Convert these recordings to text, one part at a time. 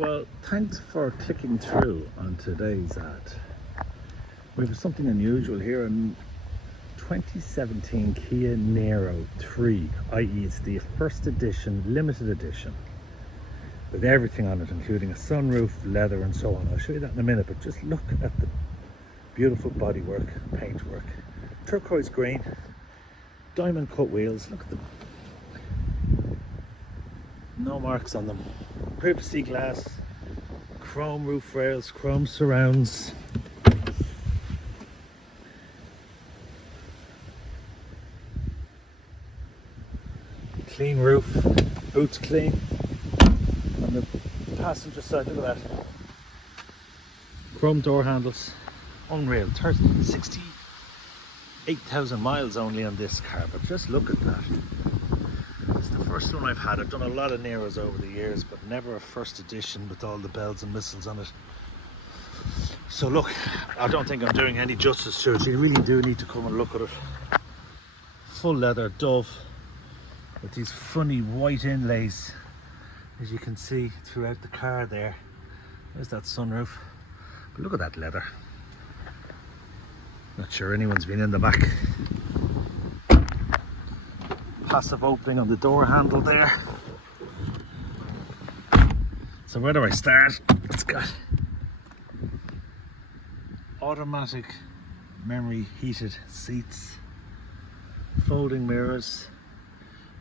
Well, thanks for clicking through on today's ad. We have something unusual here in 2017 Kia Niro 3, i.e. it's the first edition, limited edition, with everything on it, including a sunroof, leather and so on. I'll show you that in a minute, but just look at the beautiful bodywork, paintwork, turquoise green, diamond cut wheels, look at them. No marks on them. Privacy glass, chrome roof rails, chrome surrounds. Clean roof, boots clean. On the passenger side, look at that. Chrome door handles. Unreal. 68,000 miles only on this car, but just look at that. It's the first one I've had. I've done a lot of Niros over the years, but never a first edition with all the bells and whistles on it. So look, I don't think I'm doing any justice to it. You really do need to come and look at it. Full leather Dove with these funny white inlays, as you can see throughout the car there. There's that sunroof. But look at that leather. Not sure anyone's been in the back. Passive opening on the door handle there. So where do I start? It's got automatic memory heated seats, folding mirrors,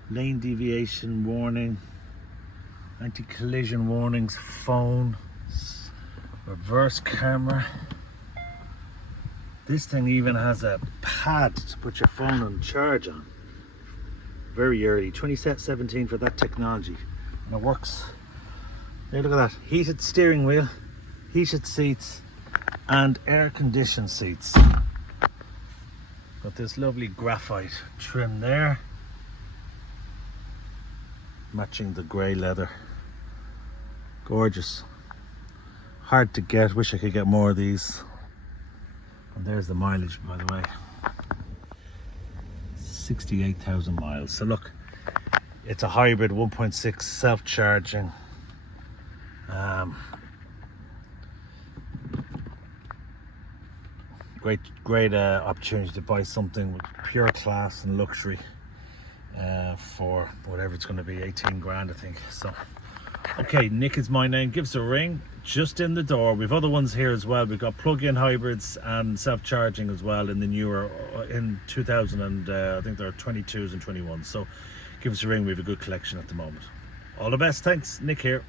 lane deviation warning, anti-collision warnings, phone, reverse camera. This thing even has a pad to put your phone on charge on. Very early, 2017 for that technology, and it works. Hey, look at that, heated steering wheel, heated seats and air-conditioned seats. Got this lovely graphite trim there, matching the grey leather. Gorgeous. Hard to get, wish I could get more of these. And there's the mileage, by the way. 68,000 miles. So look, it's a hybrid 1.6 self-charging. Great opportunity to buy something with pure class and luxury for whatever it's going to be, 18 grand I think. So okay, Nick is my name. Give us a ring, just in the door. We've other ones here as well. We've got plug-in hybrids and self-charging as well in the newer, in 2000 and I think there are 22s and 21s. So give us a ring. We have a good collection at the moment. All the best. Thanks. Nick here.